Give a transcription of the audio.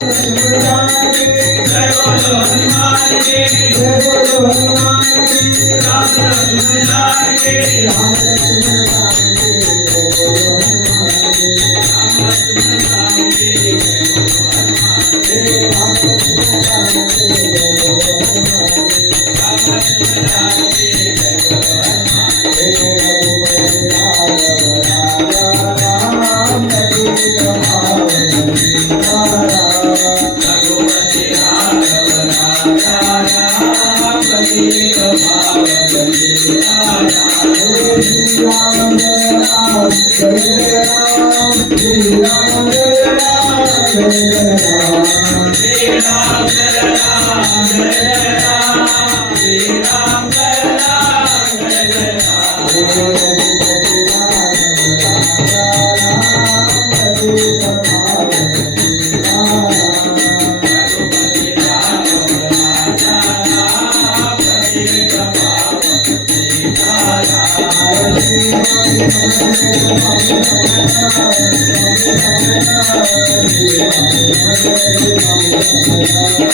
जय बोलो हनुमान के जय बोलो हनुमान के राम लक्ष्मण के राम लक्ष्मण के जय बोलो हनुमान के राम लक्ष्मण के जय बोलो हनुमान के राम लक्ष्मण के जय बोलो हनुमान के राम लक्ष्मण के जय बोलो हनुमान के रघुपति राघव राजा राम रघुपति राघव सीता रघुपति राघव राजा राम पतित पावन सीता श्री राम जय राम जय राम श्री राम जय राम जय राम श्री राम जय राम जय राम श्री राम जय राम जय राम रघुपति राघव राजा राम पतित पावन सीता रघुपति राघव राजा राम पतित पावन सीता